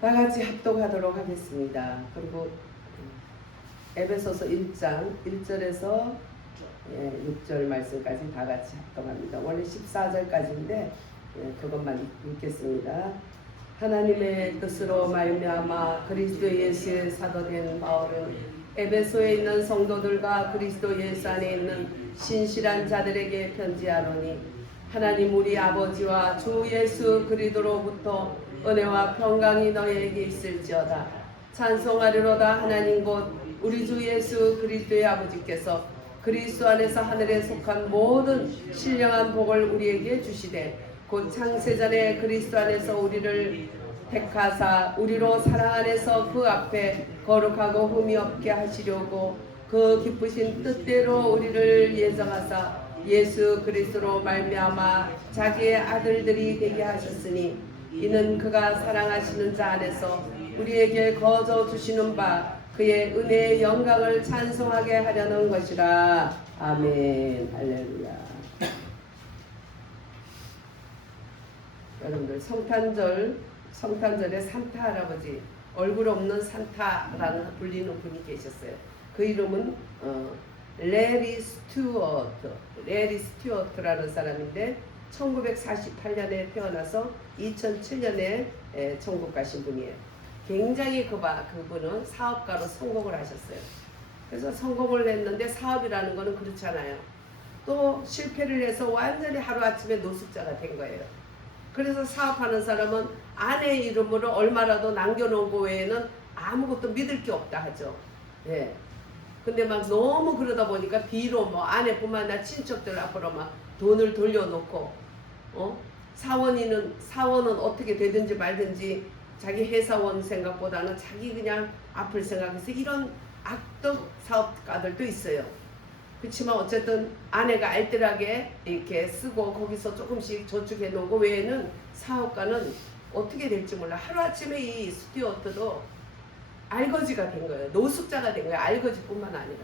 다 같이 합독하도록 하겠습니다. 그리고 에베소서 1장 1절에서 6절 말씀까지 다 같이 합독합니다. 원래 14절까지인데 그것만 읽겠습니다. 하나님의 뜻으로 말미암아 그리스도 예수의 사도된 바울은 에베소에 있는 성도들과 그리스도 예수 안에 있는 신실한 자들에게 편지하노니, 하나님 우리 아버지와 주 예수 그리스도로부터 은혜와 평강이 너희에게 있을지어다. 찬송하리로다. 하나님 곧 우리 주 예수 그리스도의 아버지께서 그리스도 안에서 하늘에 속한 모든 신령한 복을 우리에게 주시되, 곧 창세전에 그리스도 안에서 우리를 택하사 우리로 사랑 안에서 그 앞에 거룩하고 흠이 없게 하시려고 그 기쁘신 뜻대로 우리를 예정하사 예수 그리스도로 말미암아 자기의 아들들이 되게 하셨으니, 이는 그가 사랑하시는 자 안에서 우리에게 거저 주시는 바 그의 은혜의 영광을 찬송하게 하려는 것이라. 아멘. 할렐루야. 여러분들 성탄절에 산타 할아버지, 얼굴 없는 산타라는 불리는 분이 계셨어요. 그 이름은 레리 스튜어트라는 사람인데 1948년에 태어나서 2007년에 천국 가신 분이에요. 굉장히 그분은 사업가로 성공을 하셨어요. 그래서 성공을 했는데 사업이라는 거는 그렇잖아요. 또 실패를 해서 완전히 하루아침에 노숙자가 된 거예요. 그래서 사업하는 사람은 아내 이름으로 얼마라도 남겨놓은 거 외에는 아무것도 믿을 게 없다 하죠. 예. 근데 막 너무 그러다 보니까 뒤로 뭐 아내뿐만 아니라 친척들 앞으로 막 돈을 돌려놓고, 사원은 어떻게 되든지 말든지 자기 회사원 생각보다는 자기 그냥 앞을 생각해서 이런 악덕 사업가들도 있어요. 그렇지만 어쨌든 아내가 알뜰하게 이렇게 쓰고 거기서 조금씩 저축해 놓은 거 외에는 사업가는 어떻게 될지 몰라. 하루아침에 이 스튜어트도 알거지가 된 거예요. 노숙자가 된 거예요. 알거지뿐만 아니라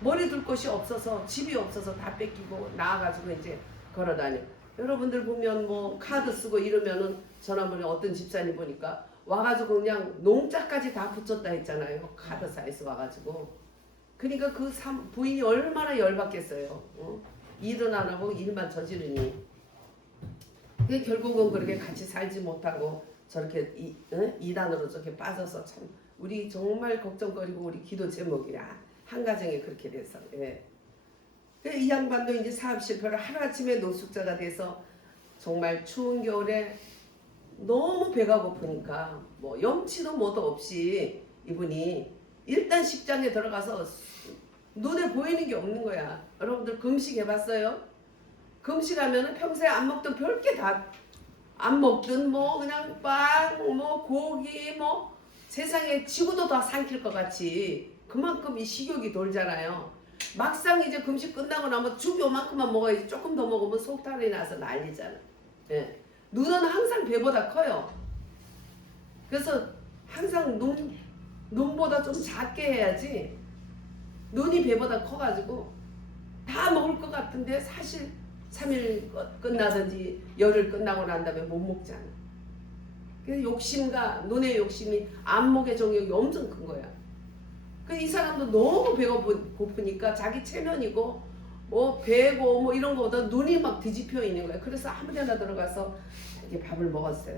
머리 둘 곳이 없어서, 집이 없어서 다 뺏기고 나와가지고 이제 걸어다녀. 여러분들 보면 뭐 카드 쓰고 이러면은 전화번호 어떤 집사님 보니까 와가지고 그냥 농자까지 다 붙였다 했잖아요. 카드사에서 와가지고. 그러니까 그 부인이 얼마나 열받겠어요. 일은 안 하고 일만 저지르니. 결국은 그렇게 같이 살지 못하고 저렇게 이단으로 저렇게 빠져서, 참 우리 정말 걱정거리고 우리 기도 제목이야. 한 가정에 그렇게 돼서. 예. 이 양반도 이제 사업 실패로 하루아침에 노숙자가 돼서 정말 추운 겨울에 너무 배가 고프니까 뭐 염치도 뭐도 없이 이분이 일단 식장에 들어가서 눈에 보이는 게 없는 거야. 여러분들 금식 해봤어요? 금식하면 평소에 안 먹던 별게 다 안 먹든 뭐 그냥 빵, 뭐 고기, 뭐 세상에 지구도 다 삼킬 것 같이 그만큼 이 식욕이 돌잖아요. 막상 이제 금식 끝나고 나면 죽 요만큼만 먹어야지, 조금 더 먹으면 속탈이 나서 난리잖아. 예. 눈은 항상 배보다 커요. 그래서 항상 눈보다 좀 작게 해야지, 눈이 배보다 커가지고 다 먹을 것 같은데 사실 3일 끝나든지 열흘 끝나고 난 다음에 못 먹잖아. 그래서 욕심과 눈의 욕심이 안목의 정욕이 엄청 큰 거야. 이 사람도 너무 배가 고프니까 자기 체면이고 뭐 배고 뭐 이런 거보다 눈이 막 뒤집혀 있는 거야. 그래서 아무데나 들어가서 이렇게 밥을 먹었어요.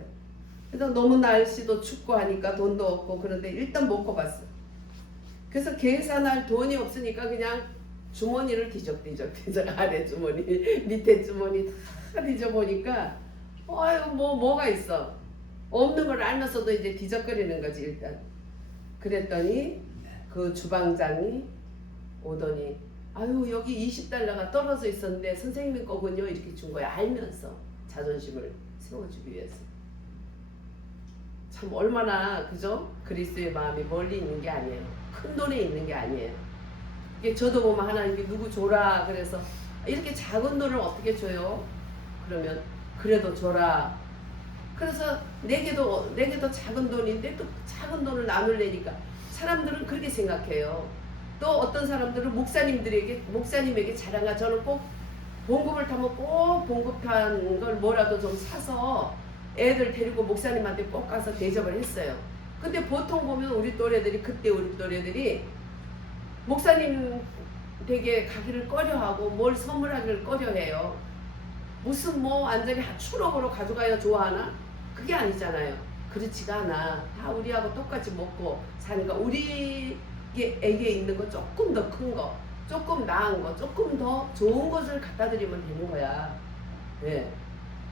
그래서 너무 날씨도 춥고 하니까 돈도 없고 그런데 일단 먹고 봤어. 그래서 계산할 돈이 없으니까 그냥 주머니를 뒤적뒤적 아래 주머니 밑에 주머니 다 뒤져보니까 아유 뭐가 있어. 없는 걸 알면서도 이제 뒤적거리는 거지 일단. 그랬더니 그 주방장이 오더니 아유 여기 $20가 떨어져 있었는데 선생님이 거군요 이렇게 준 거야. 알면서 자존심을 세워주기 위해서. 참 얼마나 그죠? 그리스도의 마음이 멀리 있는 게 아니에요. 큰 돈에 있는 게 아니에요. 이게 저도 보면 하나님이 누구 줘라 그래서 이렇게 작은 돈을 어떻게 줘요? 그러면 그래도 줘라. 그래서 내게도 작은 돈인데 또 작은 돈을 나눌래니까 사람들은 그렇게 생각해요. 또 어떤 사람들은 목사님에게 자랑하. 저는 꼭 봉급을 타면 꼭 봉급 탄 걸 뭐라도 좀 사서 애들 데리고 목사님한테 꼭 가서 대접을 했어요. 근데 보통 보면 우리 또래들이 그때 우리 또래들이 목사님 댁에 가기를 꺼려하고 뭘 선물하기를 꺼려해요. 무슨 뭐 완전히 추억으로 가져가야 좋아하나? 그게 아니잖아요. 그렇지가 않아. 다 우리하고 똑같이 먹고 사니까 우리에게 있는 거 조금 더 큰 거, 조금 나은 거, 조금 더 좋은 것을 갖다 드리면 되는 거야. 네.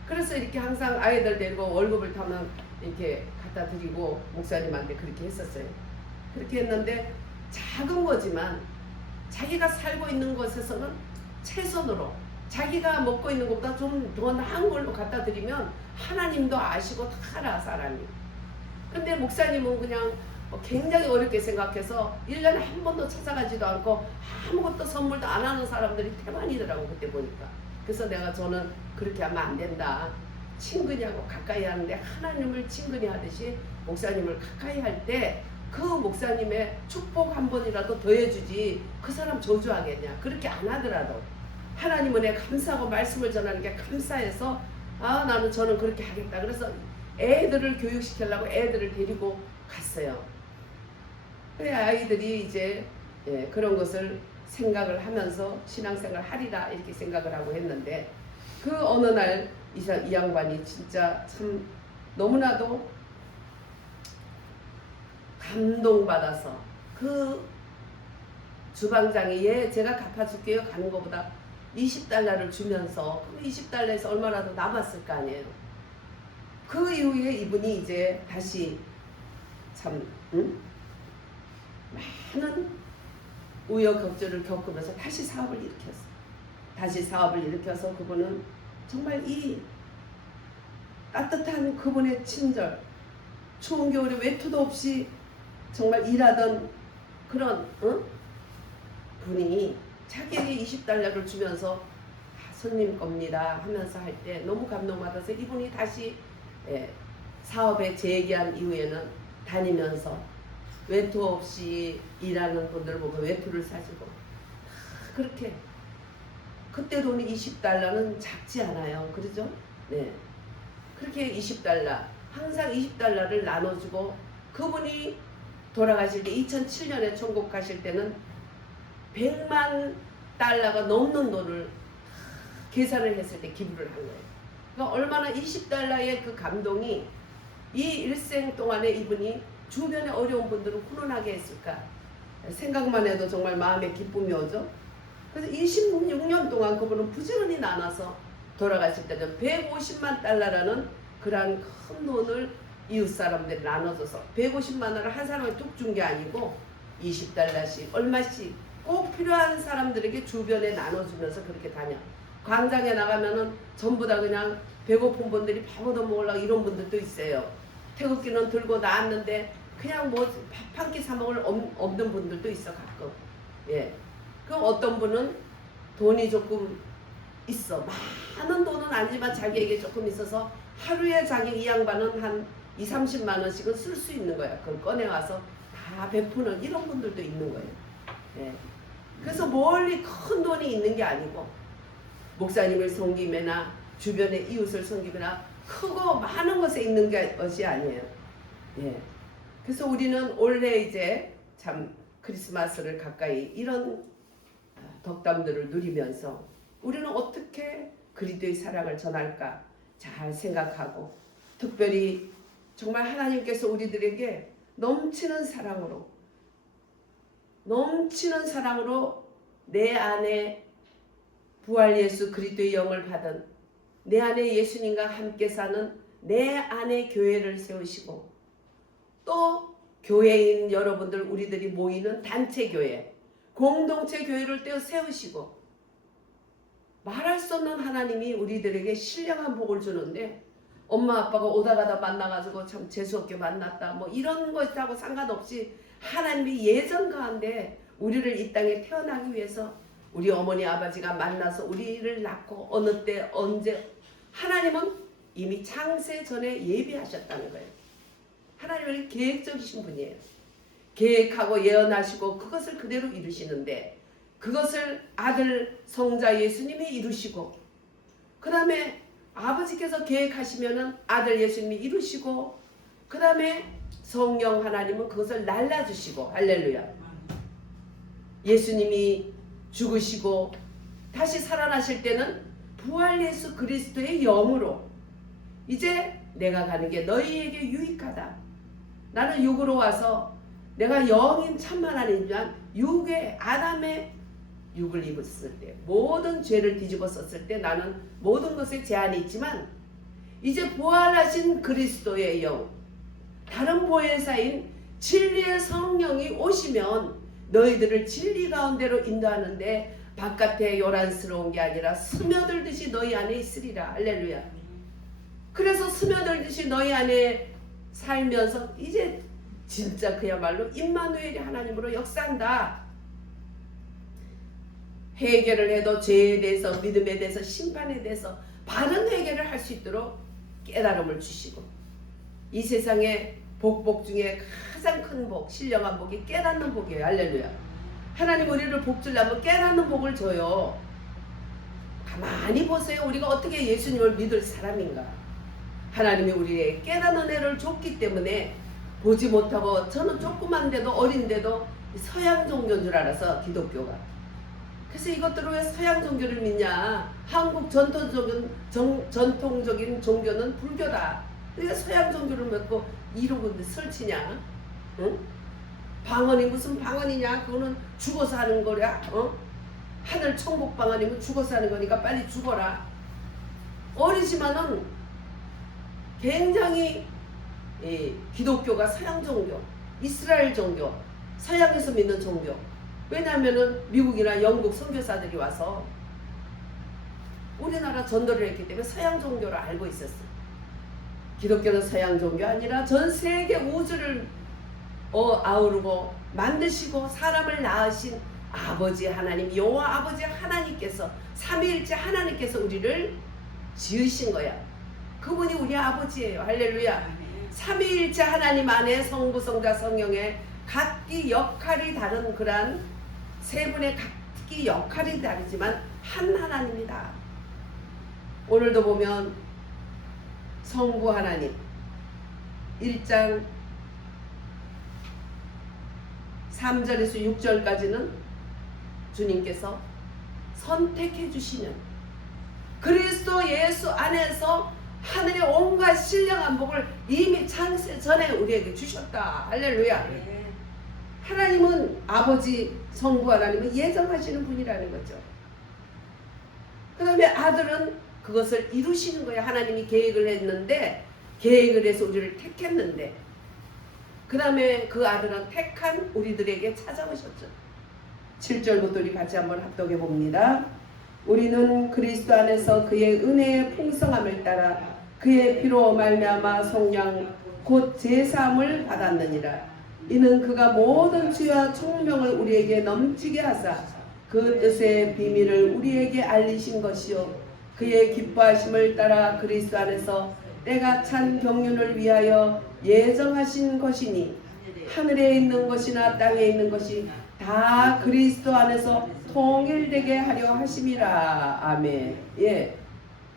그래서 이렇게 항상 아이들 데리고 월급을 타면 이렇게 갖다 드리고 목사님한테 그렇게 했었어요. 그렇게 했는데 작은 거지만 자기가 살고 있는 곳에서는 최선으로 자기가 먹고 있는 것보다 좀 더 나은 걸로 갖다 드리면 하나님도 아시고 다 알아 사람이. 근데 목사님은 그냥 굉장히 어렵게 생각해서 1년에 한 번도 찾아가지도 않고 아무것도 선물도 안 하는 사람들이 태반이더라고 그때 보니까. 그래서 저는 그렇게 하면 안 된다. 친근히하고 가까이 하는데 하나님을 친근히 하듯이 목사님을 가까이 할 때 그 목사님의 축복 한 번이라도 더해주지 그 사람 저주하겠냐. 그렇게 안 하더라도 하나님 은혜 감사하고 말씀을 전하는 게 감사해서 저는 그렇게 하겠다. 그래서 애들을 교육시키려고 애들을 데리고 갔어요. 그래 아이들이 이제 그런 것을 생각을 하면서 신앙생활 하리라 이렇게 생각을 하고 했는데 그 어느 날 이 양반이 진짜 참 너무나도 감동받아서 그 주방장이 제가 갚아줄게요 가는 것보다 20달러를 주면서 그 20달러에서 얼마나 더 남았을 거 아니에요. 그 이후에 이분이 이제 다시 참 많은 우여곡절을 겪으면서 다시 사업을 일으켰어요. 다시 사업을 일으켜서 그분은 정말 이 따뜻한 그분의 친절, 추운 겨울에 외투도 없이 정말 일하던 그런 분이 자기에게 20달러를 주면서 손님 겁니다 하면서 할 때 너무 감동받아서 이분이 다시 사업에 재기한 이후에는 다니면서 외투 없이 일하는 분들 보고 외투를 사주고 그렇게 그때 돈이 20달러는 작지 않아요. 그러죠? 네. 그렇게 20달러 항상 20달러를 나눠주고 그분이 돌아가실 때 2007년에 천국 가실 때는 100만 달러가 넘는 돈을 계산을 했을 때 기부를 한 거예요. 그러니까 얼마나 20달러의 그 감동이 이 일생 동안에 이분이 주변에 어려운 분들을 훈훈하게 했을까 생각만 해도 정말 마음에 기쁨이 오죠. 그래서 26년 동안 그분은 부지런히 나눠서 돌아가실 때는 150만 달러라는 그러한 큰 돈을 이웃 사람들이 나눠줘서 150만 원을 한 사람에 뚝 준 게 아니고 20달러씩 얼마씩 꼭 필요한 사람들에게 주변에 나눠주면서 그렇게 다녀. 광장에 나가면은 전부 다 그냥 배고픈 분들이 밥 얻어 먹으려고 이런 분들도 있어요. 태극기는 들고 나왔는데 그냥 뭐 밥 한 끼 사 먹을 없는 분들도 있어 가끔. 예. 그럼 어떤 분은 돈이 조금 있어. 많은 돈은 아니지만 자기에게 조금 있어서 하루에 자기 이 양반은 한 20-30만 원씩은 쓸 수 있는 거야. 그걸 꺼내와서 다 베푸는 이런 분들도 있는 거예요. 예. 그래서 멀리 큰 돈이 있는 게 아니고 목사님을 섬기거나 주변의 이웃을 섬기거나 크고 많은 것에 있는 것이 아니에요. 예. 그래서 우리는 올해 이제 참 크리스마스를 가까이 이런 덕담들을 누리면서 우리는 어떻게 그리스도의 사랑을 전할까 잘 생각하고 특별히 정말 하나님께서 우리들에게 넘치는 사랑으로 내 안에 부활 예수 그리스도의 영을 받은 내 안에 예수님과 함께 사는 내 안에 교회를 세우시고 또 교회인 여러분들 우리들이 모이는 단체 교회 공동체 교회를 떼어 세우시고 말할 수 없는 하나님이 우리들에게 신령한 복을 주는데 엄마 아빠가 오다 가다 만나가지고 참 재수없게 만났다 뭐 이런 것하고 상관없이 하나님이 예전 가운데 우리를 이 땅에 태어나기 위해서 우리 어머니 아버지가 만나서 우리를 낳고 어느 때 언제 하나님은 이미 창세 전에 예비하셨다는 거예요. 하나님은 계획적이신 분이에요. 계획하고 예언하시고 그것을 그대로 이루시는데 그것을 아들 성자 예수님이 이루시고 그 다음에 아버지께서 계획하시면은 아들 예수님이 이루시고, 그 다음에 성령 하나님은 그것을 날라주시고, 할렐루야. 예수님이 죽으시고 다시 살아나실 때는 부활 예수 그리스도의 영으로 이제 내가 가는 게 너희에게 유익하다. 나는 육으로 와서 내가 영인 참 하나님이지만 육의 아담의 육을 입었을 때, 모든 죄를 뒤집어 썼을 때 나는 모든 것에 제한이 있지만 이제 부활하신 그리스도의 영, 다른 보혜사인 진리의 성령이 오시면 너희들을 진리 가운데로 인도하는데 바깥에 요란스러운 게 아니라 스며들듯이 너희 안에 있으리라. 할렐루야. 그래서 스며들듯이 너희 안에 살면서 이제 진짜 그야말로 임마누엘이 하나님으로 역사한다. 회개를 해도 죄에 대해서, 믿음에 대해서, 심판에 대해서 바른 회개를 할 수 있도록 깨달음을 주시고, 이 세상에 복 중에 가장 큰 복, 신령한 복이 깨닫는 복이에요. 할렐루야. 하나님 우리를 복 주려면 깨닫는 복을 줘요. 가만히 보세요. 우리가 어떻게 예수님을 믿을 사람인가. 하나님이 우리에게 깨닫는 은혜를 줬기 때문에 보지 못하고, 저는 조그만데도 어린데도 서양 종교인 줄 알아서, 기독교가. 그래서 이것들을 왜 서양 종교를 믿냐. 한국 전통적인 종교는 불교다. 그러니까 서양 종교를 믿고 이러고 설치냐. 응? 방언이 무슨 방언이냐. 그거는 죽어서 하는 거야. 하늘 천국 방언이면 죽어서 하는 거니까 빨리 죽어라. 어리지만은 굉장히 기독교가 서양 종교, 이스라엘 종교, 서양에서 믿는 종교. 왜냐하면은 미국이나 영국 선교사들이 와서 우리나라 전도를 했기 때문에 서양 종교를 알고 있었어요. 기독교는 서양 종교 아니라 전 세계 우주를 아우르고 만드시고 사람을 낳으신 아버지 하나님, 여호와 아버지 하나님께서, 삼위일체 하나님께서 우리를 지으신 거야. 그분이 우리 아버지예요. 할렐루야. 삼위일체 하나님 안에 성부, 성자, 성령의 각기 역할이 다른 그런 세 분의 각기 역할이 다르지만 한 하나님이다. 오늘도 보면 성부 하나님 1장 3절에서 6절까지는 주님께서 선택해 주시는 그리스도 예수 안에서 하늘의 온갖 신령한 복을 이미 창세 전에 우리에게 주셨다. 할렐루야. 하나님은 아버지, 성부 하나님은 예정하시는 분이라는 거죠. 그 다음에 아들은 그것을 이루시는 거예요. 하나님이 계획을 했는데, 계획을 해서 우리를 택했는데, 그 다음에 그 아들은 택한 우리들에게 찾아오셨죠. 7절부터 우리 같이 한번 합독해 봅니다. 우리는 그리스도 안에서 그의 은혜의 풍성함을 따라 그의 피로 말미암아 속량 곧 제사함을 받았느니라. 이는 그가 모든 지혜와 총명을 우리에게 넘치게 하사 그 뜻의 비밀을 우리에게 알리신 것이요 그의 기뻐하심을 따라 그리스도 안에서 때가 찬 경륜을 위하여 예정하신 것이니 하늘에 있는 것이나 땅에 있는 것이 다 그리스도 안에서 통일되게 하려 하심이라. 아멘. 예,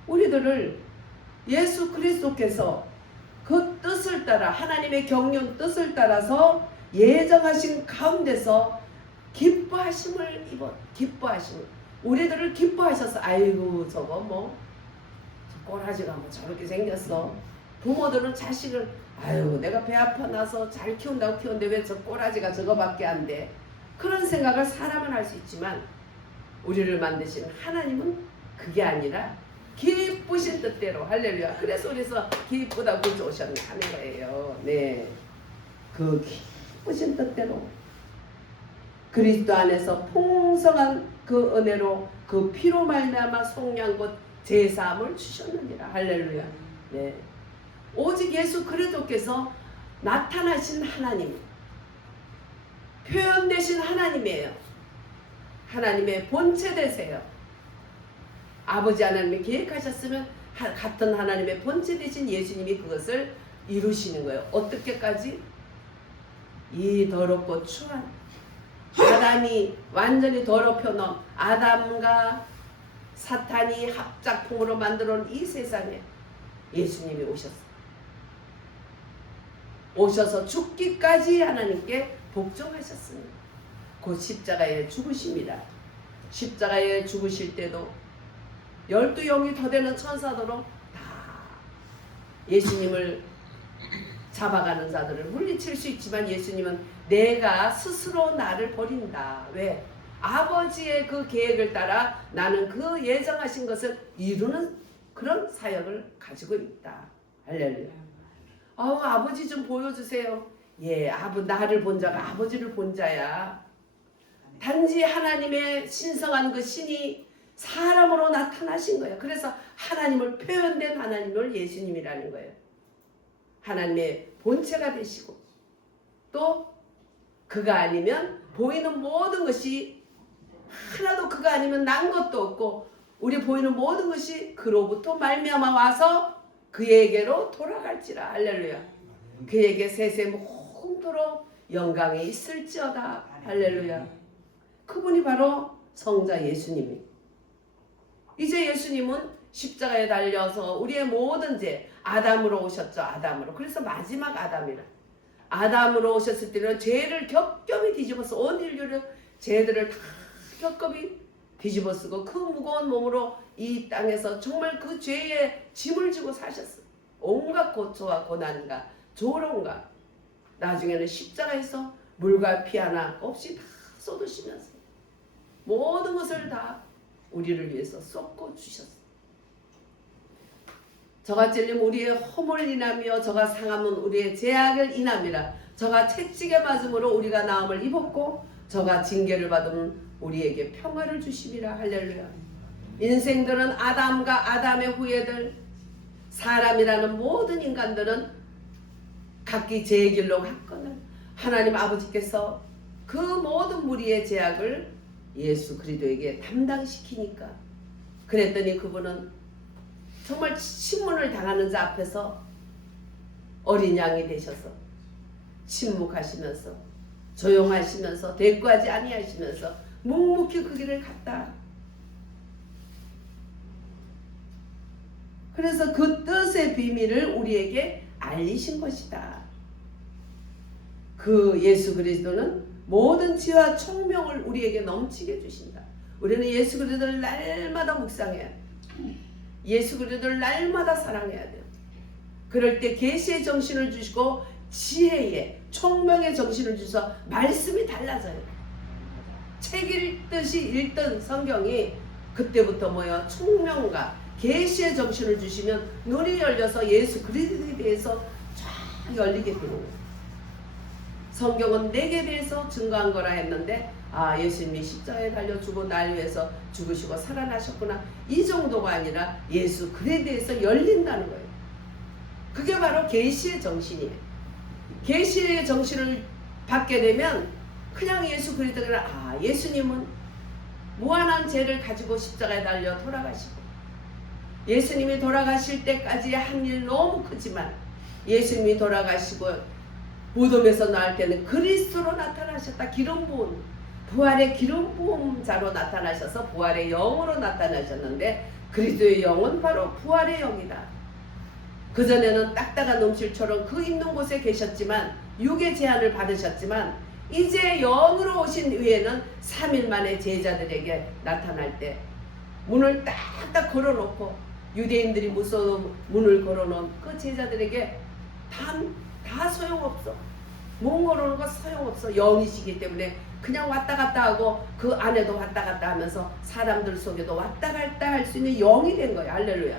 우리들을 예수 그리스도께서 그 뜻을 따라, 하나님의 경륜 뜻을 따라서 예정하신 가운데서 기뻐하심을 기뻐하심을, 우리들을 기뻐하셔서, 아이고 저거 뭐 꼬라지가 뭐 저렇게 생겼어. 부모들은 자식을 아유 내가 배 아파 나서 잘 키운다고 키우는데 왜 저 꼬라지가 저거밖에 안 돼. 그런 생각을 사람은 할 수 있지만 우리를 만드신 하나님은 그게 아니라 기쁘신 뜻대로. 할렐루야. 그래서 우리서 기쁘다고 구주오셨네 하는 거예요. 네, 그 기쁘신 뜻대로 그리스도 안에서 풍성한 그 은혜로 그 피로 말미암아 속량 곧 제사함을 주셨느니라. 할렐루야. 네, 오직 예수 그리스도께서 나타나신 하나님, 표현되신 하나님이에요. 하나님의 본체 되세요. 아버지 하나님이 계획하셨으면 같은 하나님의 본체 되신 예수님이 그것을 이루시는 거예요. 어떻게까지? 이 더럽고 추한 아담이 완전히 더럽혀 놓은 아담과 사탄이 합작품으로 만들어 놓은 이 세상에 예수님이 오셨어요. 오셔서 죽기까지 하나님께 복종하셨습니다. 곧 십자가에 죽으십니다. 십자가에 죽으실 때도 12영이 더 되는 천사도로 다 예수님을 잡아가는 자들을 물리칠 수 있지만 예수님은 내가 스스로 나를 버린다. 왜? 아버지의 그 계획을 따라 나는 그 예정하신 것을 이루는 그런 사역을 가지고 있다. 할렐루야. 아버지 좀 보여주세요. 예, 나를 본 자가 아버지를 본 자야. 단지 하나님의 신성한 그 신이 사람으로 나타나신 거예요. 그래서 하나님을 표현된 하나님을 예수님이라는 거예요. 하나님의 본체가 되시고 또 그가 아니면 보이는 모든 것이 하나도 그가 아니면 난 것도 없고 우리 보이는 모든 것이 그로부터 말미암아 와서 그에게로 돌아갈지라. 할렐루야. 그에게 세세 모금토록 영광이 있을지어다. 할렐루야. 그분이 바로 성자 예수님이. 이제 예수님은 십자가에 달려서 우리의 모든 죄 아담으로 오셨죠. 아담으로. 그래서 마지막 아담이라. 아담으로 오셨을 때는 죄를 겹겹이 뒤집어서 온 인류를 죄들을 다 겹겹이 뒤집어쓰고 그 무거운 몸으로 이 땅에서 정말 그 죄의 짐을 지고 사셨어요. 온갖 고초와 고난과 조롱과 나중에는 십자가에서 물과 피 하나 없이 다 쏟으시면서 모든 것을 다 우리를 위해서 쏟고 주셨어요. 저가 찔림 우리의 허물 인하며 저가 상함은 우리의 죄악을 인함이라. 저가 채찍에 맞음으로 우리가 나음을 입었고 저가 징계를 받으면 우리에게 평화를 주심이라. 할렐루야. 인생들은 아담과 아담의 후예들 사람이라는 모든 인간들은 각기 제 길로 갔거늘 하나님 아버지께서 그 모든 무리의 죄악을 예수 그리스도에게 담당시키니까 그랬더니 그분은 정말 신문을 당하는 자 앞에서 어린 양이 되셔서 침묵하시면서 조용하시면서 대꾸하지 아니하시면서 묵묵히 그 길을 갔다. 그래서 그 뜻의 비밀을 우리에게 알리신 것이다. 그 예수 그리스도는 모든 지혜와 총명을 우리에게 넘치게 주신다. 우리는 예수 그리스도를 날마다 묵상해야 돼. 예수 그리스도를 날마다 사랑해야 돼요. 그럴 때 계시의 정신을 주시고 지혜의 총명의 정신을 주셔서 말씀이 달라져요. 책 읽듯이 읽던 성경이 그때부터 뭐예요? 총명과 계시의 정신을 주시면 눈이 열려서 예수 그리스도에 대해서 쫙 열리게 되는 거예요. 성경은 내게 대해서 증거한 거라 했는데 예수님이 십자가에 달려 죽어 날 위해서 죽으시고 살아나셨구나. 이 정도가 아니라 예수 그에 대해서 열린다는 거예요. 그게 바로 계시의 정신이에요. 계시의 정신을 받게 되면 그냥 예수 그리스도가 예수님은 무한한 죄를 가지고 십자가에 달려 돌아가시고 예수님이 돌아가실 때까지 한 일 너무 크지만 예수님이 돌아가시고 무덤에서 나올 때는 그리스도로 나타나셨다. 기름 부은 부활의 기름 부은 자로 나타나셔서 부활의 영으로 나타나셨는데 그리스도의 영은 바로 부활의 영이다. 그전에는 딱딱한 음실처럼 그 있는 곳에 계셨지만 육의 제한을 받으셨지만 이제 영으로 오신 후에는 3일 만에 제자들에게 나타날 때 문을 딱딱 걸어놓고 유대인들이 무서워 문을 걸어놓은 그 제자들에게 다 소용없어. 문 걸어놓은 거 소용없어. 영이시기 때문에 그냥 왔다 갔다 하고 그 안에도 왔다 갔다 하면서 사람들 속에도 왔다 갔다 할 수 있는 영이 된 거예요. 할렐루야.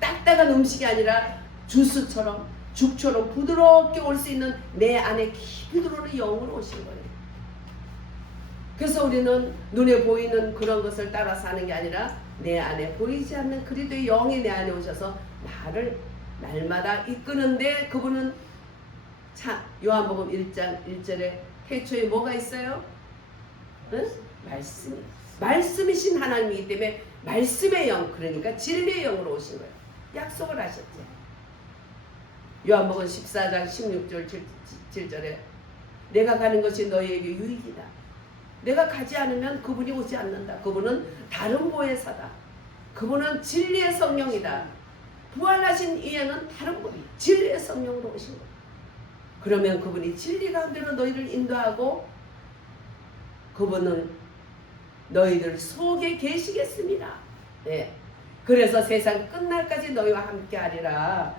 딱딱한 음식이 아니라 주스처럼 죽처럼 부드럽게 올 수 있는 내 안에 깊이 들어오는 영으로 오신 거예요. 그래서 우리는 눈에 보이는 그런 것을 따라 사는 게 아니라 내 안에 보이지 않는 그리스도의 영이 내 안에 오셔서 나를 날마다 이끄는데 그분은 요한복음 1장 1절에 태초에 뭐가 있어요? 응? 말씀이신 하나님이기 때문에 말씀의 영, 그러니까 진리의 영으로 오신 거예요. 약속을 하셨죠. 요한복음 14장 16절 7절에 내가 가는 것이 너희에게 유익이다. 내가 가지 않으면 그분이 오지 않는다. 그분은 다른 보혜사다. 그분은 진리의 성령이다. 부활하신 이에는 다른 분이 진리의 성령으로 오신 거예요. 그러면 그분이 진리 가운데로 너희를 인도하고 그분은 너희들 속에 계시겠습니다. 네. 그래서 세상 끝날까지 너희와 함께 하리라.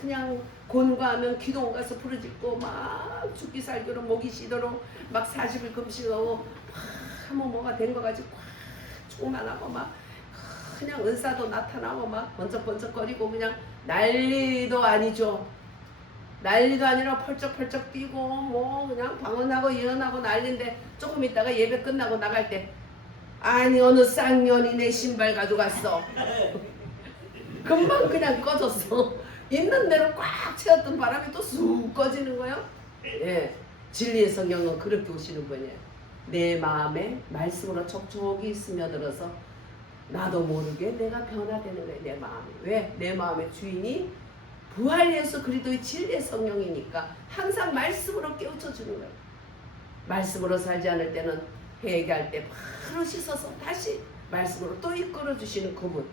그냥 곤고하면 기도 가서 부르짖고 막 죽기 살기로 목이 쉬도록 막 40일 금식하고 막 뭐가 된 거 가지고 충만하고 막 그냥 은사도 나타나고 막 번쩍번쩍거리고 그냥 난리도 아니죠. 난리도 아니라 펄쩍펄쩍 뛰고 뭐 그냥 방언하고 예언하고 난리인데 조금 있다가 예배 끝나고 나갈 때 아니 어느 쌍년이 내 신발 가져갔어. 금방 그냥 꺼졌어. 있는 대로 꽉 채웠던 바람이 또 쑥 꺼지는 거예요. 예, 진리의 성령은 그렇게 오시는 분이에요. 내 마음에 말씀으로 촉촉히 스며들어서 나도 모르게 내가 변화되는 거예요. 내 마음이. 왜? 내 마음의 주인이 부활 예수 그리스도의 진리의 성령이니까 항상 말씀으로 깨우쳐 주는 거예요. 말씀으로 살지 않을 때는 회개할 때 바로 씻어서 다시 말씀으로 또 이끌어 주시는 그분.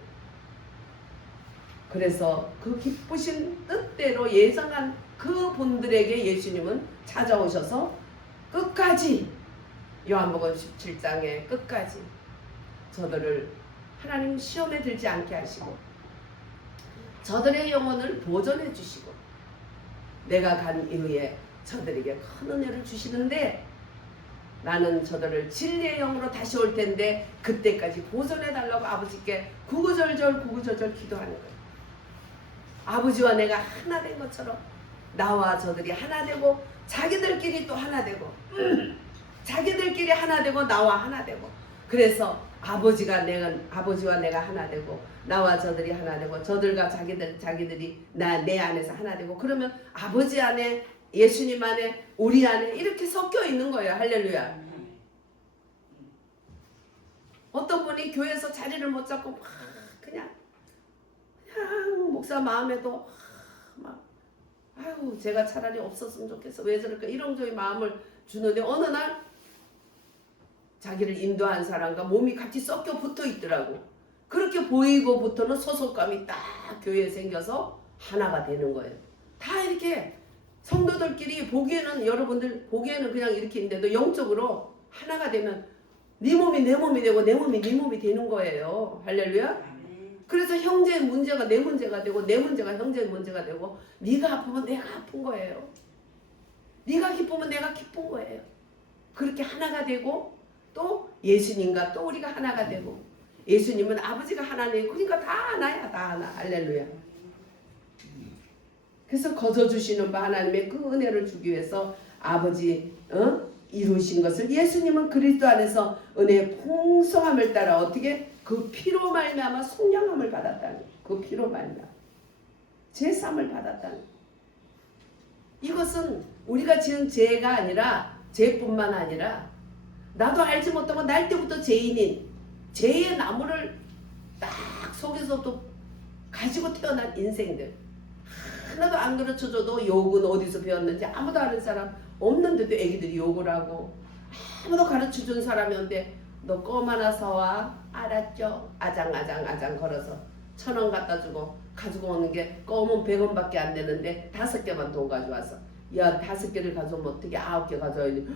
그래서 그 기쁘신 뜻대로 예정한 그 분들에게 예수님은 찾아오셔서 끝까지 요한복음 17장에 끝까지 저들을 하나님 시험에 들지 않게 하시고 저들의 영혼을 보존해 주시고 내가 간 이후에 저들에게 큰 은혜를 주시는데 나는 저들을 진리의 영으로 다시 올 텐데 그때까지 보존해 달라고 아버지께 구구절절 기도하는 거예요. 아버지와 내가 하나 된 것처럼 나와 저들이 하나 되고 자기들끼리 또 하나 되고 자기들끼리 하나 되고 나와 하나 되고 그래서 아버지와 내가 하나 되고 나와 저들이 하나 되고 저들과 자기들이 내 안에서 하나 되고 그러면 아버지 안에 예수님 안에 우리 안에 이렇게 섞여 있는 거예요. 할렐루야. 어떤 분이 교회에서 자리를 못 잡고 막 그냥 목사 마음에도 막 아유 제가 차라리 없었으면 좋겠어 왜 저럴까 이런저의 마음을 주는데 어느 날 자기를 인도한 사람과 몸이 같이 섞여 붙어 있더라고. 그렇게 보이고부터는 소속감이 딱 교회에 생겨서 하나가 되는 거예요. 다 이렇게 성도들끼리 보기에는 여러분들 보기에는 그냥 이렇게 있는데도 영적으로 하나가 되면 네 몸이 내 몸이 되고 내 몸이 네 몸이 되는 거예요. 할렐루야. 그래서 형제의 문제가 내 문제가 되고 내 문제가 형제의 문제가 되고 네가 아프면 내가 아픈 거예요. 네가 기쁘면 내가 기쁜 거예요. 그렇게 하나가 되고 또 예수님과 또 우리가 하나가 되고 예수님은 아버지가 하나님 그러니까 다 하나야 다 하나. 할렐루야. 그래서 거저주시는 바 하나님의 그 은혜를 주기 위해서 아버지 이루신 것을 예수님은 그리스도 안에서 은혜의 풍성함을 따라 어떻게 그 피로 말미암아 속량함을 받았다는 그 피로 말미암아 제삼을 받았다는 이것은 우리가 지은 죄가 아니라 죄뿐만 아니라 나도 알지 못하고 날 때부터 죄인인 죄의 나무를 딱 속에서도 가지고 태어난 인생들 하나도 안 가르쳐줘도 욕은 어디서 배웠는지 아무도 아는 사람 없는데도 애기들이 욕을 하고 아무도 가르쳐준 사람이 없는데 너 껌 하나 사와 알았죠? 아장 걸어서 1,000원 갖다 주고 가지고 오는 게 껌은 100원밖에 안 되는데 5개만 돈 가져와서 야 5개를 가져오면 어떻게 9개 가져와야지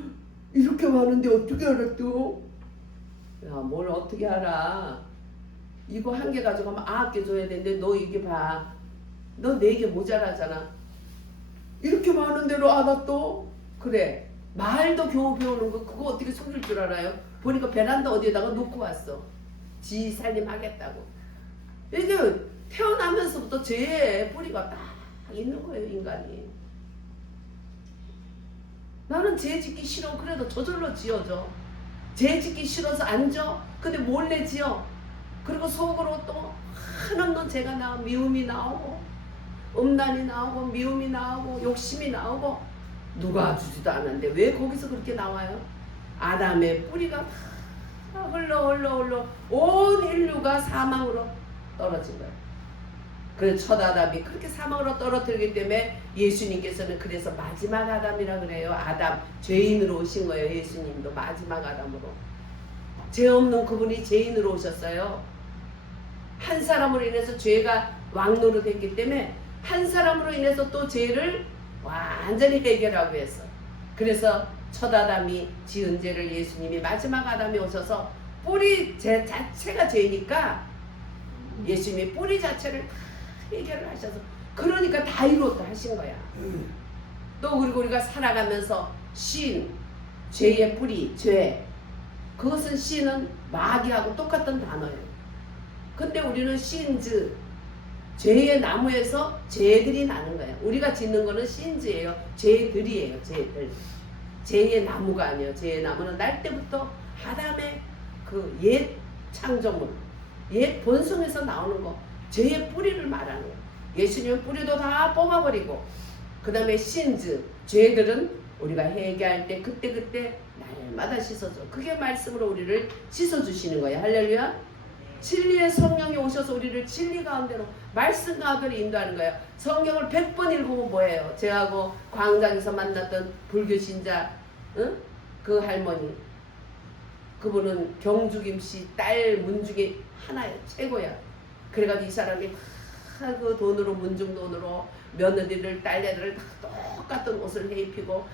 이렇게 많은데 어떻게 알았어? 야 뭘 어떻게 알아? 이거 1개 가져가면 9개 줘야 되는데 너 이게 봐. 너 4개 모자라잖아. 이렇게 많은 대로 알았어? 그래. 말도 겨우 배우는 거 그거 어떻게 속일 줄 알아요? 보니까 베란다 어디에다가 놓고 왔어. 지 살림하겠다고. 이게 태어나면서부터 죄의 뿌리가 딱 있는 거예요 인간이. 나는 죄 짓기 싫어. 그래도 저절로 지어져. 죄 짓기 싫어서 안 져. 근데 몰래 지어. 그리고 속으로 또 한없는 죄가 나오고 미움이 나오고 음란이 나오고 미움이 나오고 욕심이 나오고 누가 주지도 않았는데 왜 거기서 그렇게 나와요? 아담의 뿌리가 흘러 온 인류가 사망으로 떨어진 거예요. 그래서 첫 아담이 그렇게 사망으로 떨어뜨리기 때문에 예수님께서는 그래서 마지막 아담이라 그래요. 아담 죄인으로 오신 거예요. 예수님도 마지막 아담으로. 죄 없는 그분이 죄인으로 오셨어요. 한 사람으로 인해서 죄가 왕노로 됐기 때문에 한 사람으로 인해서 또 죄를 완전히 해결하고 했어. 그래서 첫 아담이 지은 죄를 예수님이 마지막 아담이 오셔서 뿌리 죄 자체가 죄니까 예수님이 뿌리 자체를 다 해결을 하셔서 그러니까 다 이루었다 하신 거야. 또 그리고 우리가 살아가면서 신, 죄의 뿌리, 죄, 그것은 신은 마귀하고 똑같은 단어예요. 근데 우리는 신즈, 죄의 나무에서 죄들이 나는 거야. 우리가 짓는 거는 신즈예요. 죄들이에요. 죄들. 죄의 나무가 아니에요. 죄의 나무는 날 때부터 아담의 그 옛 창조물, 옛 본성에서 나오는 거, 죄의 뿌리를 말하는 거예요. 예수님은 뿌리도 다 뽑아버리고 그 다음에 신즈, 죄들은 우리가 회개할 때 그때그때 날마다 씻어줘. 그게 말씀으로 우리를 씻어주시는 거예요. 할렐루야. 진리의 성령이 오셔서 우리를 진리 가운데로 말씀 가운데로 인도하는 거예요. 성경을 100번 읽으면 뭐예요? 제하고 광장에서 만났던 불교 신자, 응? 그 할머니, 그분은 경주김씨 딸 문중에 하나예요. 최고야. 그래가지고 이 사람이 그 돈으로, 문중 돈으로 며느리를, 딸내들을 다 똑같은 옷을 입히고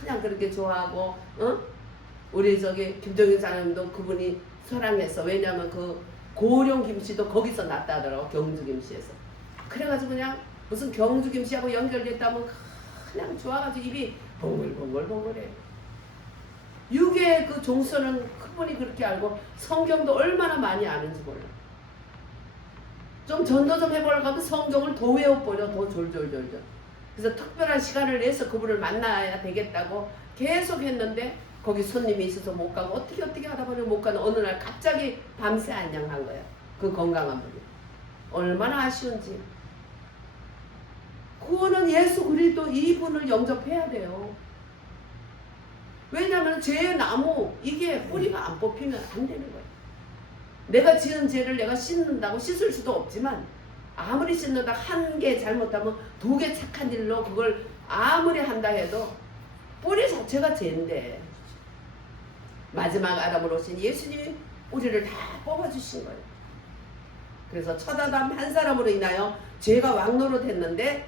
그냥 그렇게 좋아하고, 응? 우리 저기 김정일 사장님도 그분이 사랑했어. 왜냐면 그 고령 김씨도 거기서 났다 하더라고. 경주 김씨에서. 그래가지고 그냥 무슨 경주 김씨하고 연결됐다면 그냥 좋아가지고 입이 봉글봉글봉글해. 육의 그 종서는 그분이 그렇게 알고 성경도 얼마나 많이 아는지 몰라. 좀 전도 좀 해보려고 하면 성경을 더 외워버려. 더 졸졸졸졸. 그래서 특별한 시간을 내서 그분을 만나야 되겠다고 계속 했는데 거기 손님이 있어서 못 가고 어떻게 하다 보니 못 가는 어느 날 갑자기 밤새 안녕한 거야. 그 건강한 분이. 얼마나 아쉬운지. 그거는 예수 그리스도 이분을 영접해야 돼요. 왜냐하면 죄의 나무 이게 뿌리가 안 뽑히면 안 되는 거예요. 내가 지은 죄를 내가 씻는다고 씻을 수도 없지만 아무리 씻는다 한 개 잘못하면 2개 착한 일로 그걸 아무리 한다 해도 뿌리 자체가 죄인데 마지막 아담으로 오신 예수님이 우리를 다 뽑아주신 거예요. 그래서 첫 아담 한 사람으로 인하여 죄가 왕노로 됐는데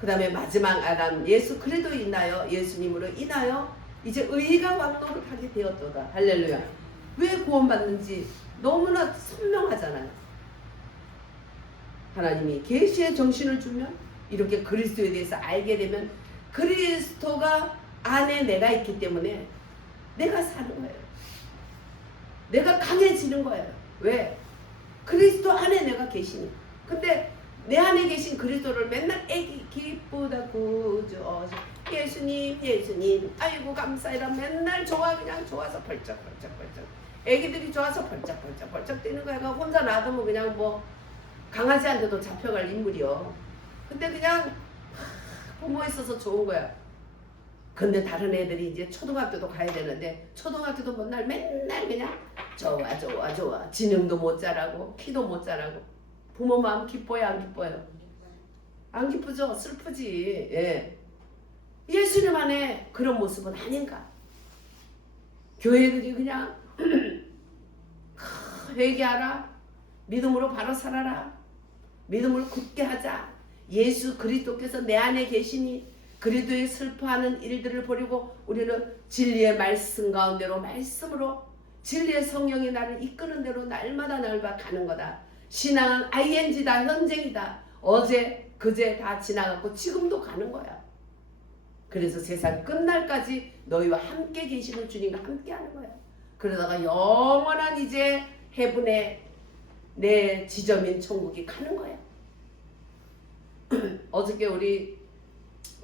그 다음에 마지막 아담 예수 그리스도 인하여 예수님으로 인하여 이제 의가 왕노를 하게 되었도다. 할렐루야. 왜 구원받는지 너무나 선명하잖아요. 하나님이 계시의 정신을 주면 이렇게 그리스도에 대해서 알게 되면 그리스도가 안에 내가 있기 때문에 내가 사는 거예요. 내가 강해지는 거예요. 왜? 그리스도 안에 내가 계시니. 근데 내 안에 계신 그리스도를 맨날 애기 기쁘다 구주 예수님 예수님 아이고 감사해라 맨날 좋아 그냥 좋아서 벌쩍벌쩍 애기들이 좋아서 벌쩍벌쩍 뛰는 거야. 혼자 놔두면 그냥 뭐 강아지한테도 잡혀갈 인물이요. 근데 그냥 부모 있어서 좋은 거야. 근데 다른 애들이 이제 초등학교도 가야 되는데 초등학교도 맨날 그냥 좋아 지능도 못 자라고 키도 못 자라고 부모 마음 기뻐요 안 기뻐요? 안 기쁘죠? 슬프지. 예. 예수님 안에 그런 모습은 아닌가? 교회들이 그냥 회개하라 믿음으로 바로 살아라 믿음을 굳게 하자 예수 그리스도께서 내 안에 계시니 그리스도의 슬퍼하는 일들을 버리고 우리는 진리의 말씀 가운데로 말씀으로 진리의 성령이 나를 이끄는 대로 날마다 가는 거다. 신앙은 ing다. 현재이다. 어제 그제 다 지나갔고 지금도 가는 거야. 그래서 세상 끝날까지 너희와 함께 계시는 주님과 함께 하는 거야. 그러다가 영원한 이제 해분의 내 지점인 천국이 가는 거야. 어저께 우리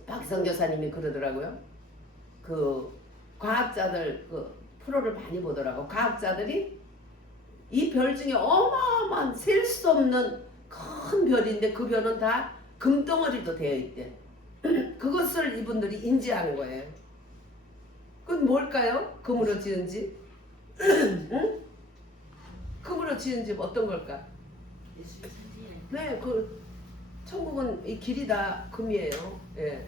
박성 교사님이 그러더라고요. 그 과학자들 그 프로를 많이 보더라고. 과학자들이 이 별 중에 어마어마한 셀 수 없는 큰 별인데 그 별은 다 금덩어리로 되어 있대. 그것을 이분들이 인지하는 거예요. 그건 뭘까요? 금으로 지은지? 응? 금으로 지은지 어떤 걸까? 네, 그 천국은 이 길이 다 금이에요. 예.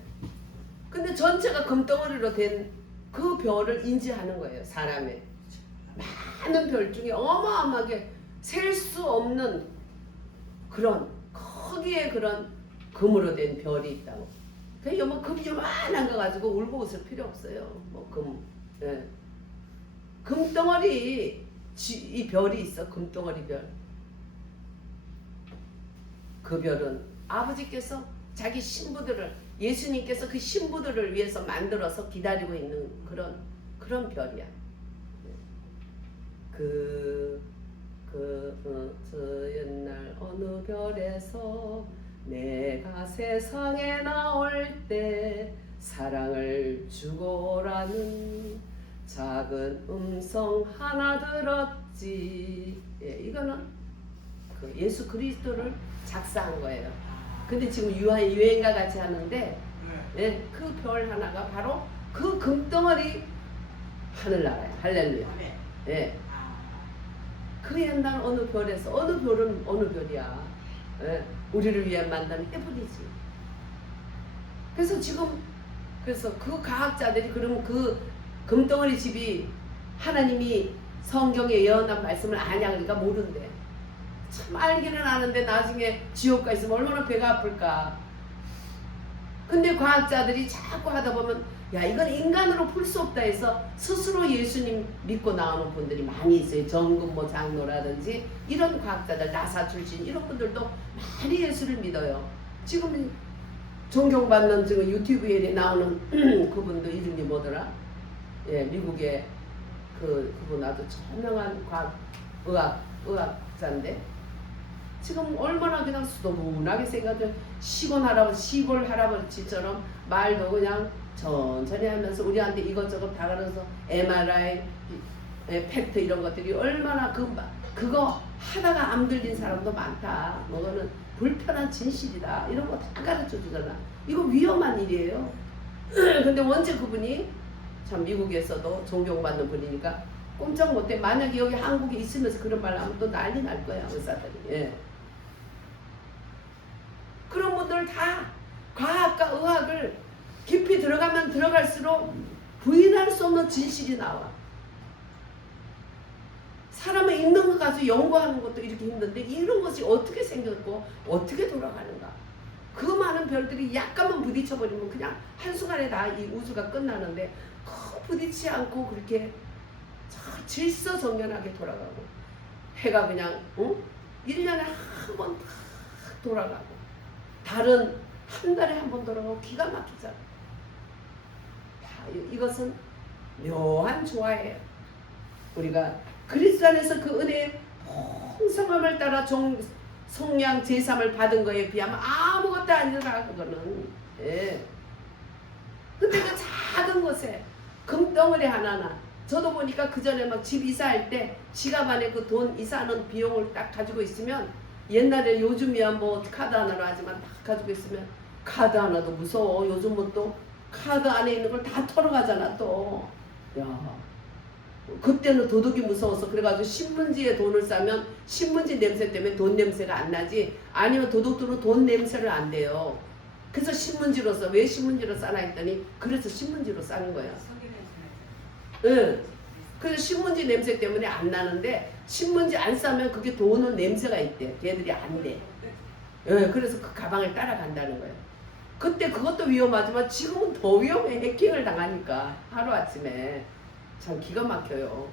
근데 전체가 금덩어리로 된 그 별을 인지하는 거예요. 사람의 많은 별 중에 어마어마하게 셀 수 없는 그런 크기의 그런 금으로 된 별이 있다고. 그냥 뭐 금 요만한 거 가지고 울고 웃을 필요 없어요. 뭐 금, 예. 금덩어리 이 별이 있어. 금덩어리 별. 그 별은 아버지께서 자기 신부들을 예수님께서 그 신부들을 위해서 만들어서 기다리고 있는 그런 별이야. 저 옛날 어느 별에서 내가 세상에 나올 때 사랑을 주고라는 작은 음성 하나 들었지. 예, 이거는 그 예수 그리스도를 작사한 거예요. 근데 지금 유행가 같이 하는데 예, 그 별 하나가 바로 그 금덩어리 하늘나라예요. 할렐루야. 예. 그 옛날 어느 별에서 어느 별은 어느 별이야. 예, 우리를 위한 만난 해버리지. 그래서 그 과학자들이 그러면 그 금덩어리 집이 하나님이 성경에 예언한 말씀을 아냐 그러니까 모른대. 참 알기는 아는데 나중에 지옥 가 있으면 얼마나 배가 아플까. 근데 과학자들이 자꾸 하다 보면 야 이건 인간으로 풀 수 없다 해서 스스로 예수님 믿고 나오는 분들이 많이 있어요. 정근모 장로라든지 이런 과학자들 나사 출신 이런 분들도 많이 예수를 믿어요. 지금 존경받는 지금 유튜브에 나오는 그분도 이름이 뭐더라? 예, 미국의 그분 아주 유명한 의학자인데 지금 얼마나 그냥 수도분하게 생각해. 시골 할아버지처럼 말도 그냥 천천히 하면서 우리한테 이것저것 다 가르쳐서 MRI, 팩트 이런 것들이 얼마나 그거 하다가 암 들린 사람도 많다. 그거는 불편한 진실이다. 이런 거 다 가르쳐 주잖아. 이거 위험한 일이에요. 근데 원체 그분이 참 미국에서도 존경받는 분이니까 꼼짝 못해. 만약에 여기 한국에 있으면서 그런 말 하면 또 난리 날 거야 의사들이. 예. 그런 분들 다 과학과 의학을 깊이 들어가면 들어갈수록 부인할 수 없는 진실이 나와. 사람은 있는 것 가지고 연구하는 것도 이렇게 힘든데 이런 것이 어떻게 생겼고 어떻게 돌아가는가. 그 많은 별들이 약간만 부딪혀버리면 그냥 한순간에 다 이 우주가 끝나는데 부딪히지 않고 그렇게 질서정연하게 돌아가고 해가 그냥 1년에 한 번 돌아가고 달은 한 달에 한 번 돌아가고 기가 막히잖아. 이것은 묘한 조화예요. 우리가 그리스도 안에서 그 은혜의 풍성함을 따라 성량 제삼을 받은 거에 비하면 아무것도 아니더라 그거는. 예. 근데 그 작은 곳에 금덩어리 하나나 저도 보니까 그 전에 막 집 이사할 때 지갑 안에 그 돈 이사하는 비용을 딱 가지고 있으면 옛날에 요즘이야 뭐 카드 하나로 하지만 딱 가지고 있으면 카드 하나도 무서워. 요즘은 또 카드 안에 있는 걸 다 털어가잖아 또. 야, 그때는 도둑이 무서워서 그래가지고 신문지에 돈을 싸면 신문지 냄새 때문에 돈 냄새가 안 나지 아니면 도둑들은 돈 냄새를 안 돼요. 그래서 신문지로 써. 왜 신문지로 싸나 했더니 그래서 신문지로 싸는 거야. 응. 그래서 신문지 냄새 때문에 안 나는데 신문지 안 싸면 그게 도는 냄새가 있대. 걔들이 안 돼. 예, 그래서 그 가방을 따라간다는 거예요. 그때 그것도 위험하지만 지금은 더 위험해. 해킹을 당하니까 하루아침에. 참 기가 막혀요.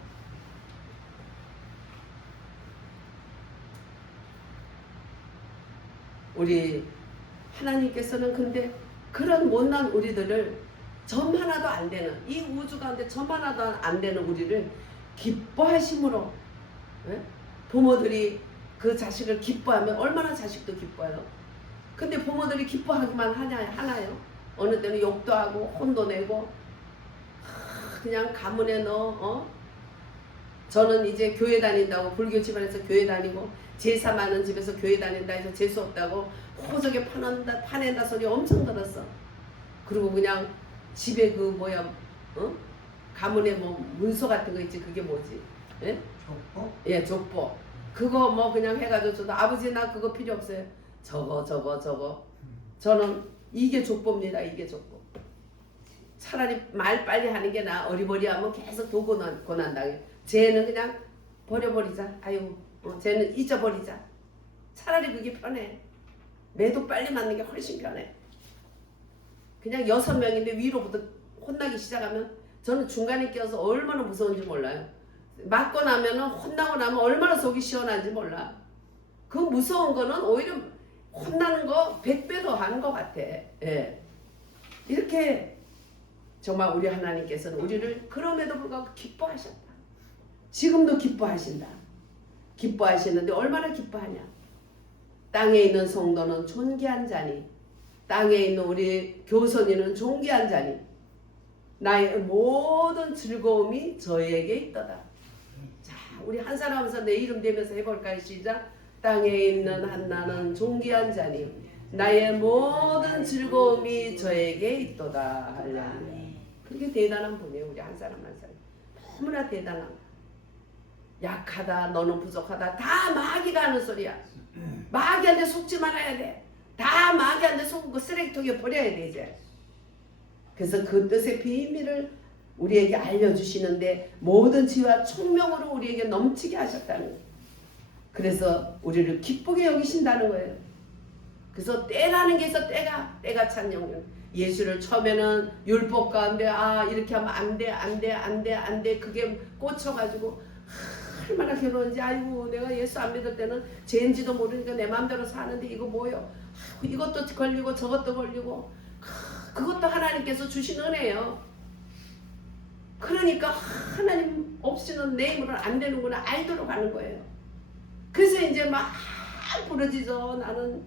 우리 하나님께서는 근데 그런 못난 우리들을 점 하나도 안 되는 이 우주 가운데 점 하나도 안 되는 우리를 기뻐하심으로 네? 부모들이 그 자식을 기뻐하면 얼마나 자식도 기뻐요. 근데 부모들이 기뻐하기만 하나요? 어느 때는 욕도 하고 혼도 내고 그냥 가문에 저는 이제 교회 다닌다고 불교 집안에서 교회 다니고 제사 많은 집에서 교회 다닌다 해서 재수 없다고 호적에 파낸다 소리 엄청 들었어. 그리고 그냥 집에 가문에 뭐 문서 같은 거 있지. 그게 뭐지? 예? 족보? 예, 족보. 그거 뭐 그냥 해가지고 저도 아버지 나 그거 필요 없어요. 저거. 저는 이게 족보입니다. 이게 족보. 차라리 말 빨리 하는 게 나. 어리버리하면 계속 도 고난당해. 쟤는 그냥 버려버리자. 아유 쟤는 잊어버리자. 차라리 그게 편해. 매도 빨리 맞는 게 훨씬 편해. 그냥 6명인데 위로부터 혼나기 시작하면 저는 중간에 끼어서 얼마나 무서운지 몰라요. 맞고 나면은 혼나고 나면 얼마나 속이 시원한지 몰라. 그 무서운 거는 오히려 혼나는 거 100배 더 하는 것 같아. 예. 이렇게 정말 우리 하나님께서는 우리를 그럼에도 불구하고 기뻐하셨다. 지금도 기뻐하신다. 기뻐하시는데 얼마나 기뻐하냐. 땅에 있는 성도는 존귀한 자니 땅에 있는 우리 교선이는 존귀한 자니 나의 모든 즐거움이 저에게 있도다. 자, 우리 한 사람 한 사람 내 이름 대면서 해볼까요? 시작. 땅에 있는 한나는 존귀한 자니 나의 모든 즐거움이 저에게 있도다. 할렐루야. 그렇게 대단한 분이에요. 우리 한 사람 한 사람. 너무나 대단한. 약하다, 너는 부족하다. 다 마귀가 하는 소리야. 마귀한테 속지 말아야 돼. 다 마귀한테 속고 쓰레기통에 버려야 돼 이제. 그래서 그 뜻의 비밀을 우리에게 알려주시는데 모든 지혜와 총명으로 우리에게 넘치게 하셨다는 거예요. 그래서 우리를 기쁘게 여기신다는 거예요. 그래서 때라는 게 있어. 때가 찬 영역. 예수를 처음에는 율법 가운데 이렇게 하면 안 돼 그게 꽂혀가지고 얼마나 괴로운지. 아이고 내가 예수 안 믿을 때는 죄인지도 모르니까 내 마음대로 사는데 이거 뭐요? 이것도 걸리고 저것도 걸리고. 그것도 하나님께서 주신 은혜예요. 그러니까 하나님 없이는 내 힘으로는 안 되는구나 알도록 하는 거예요. 그래서 이제 막 부러지죠. 나는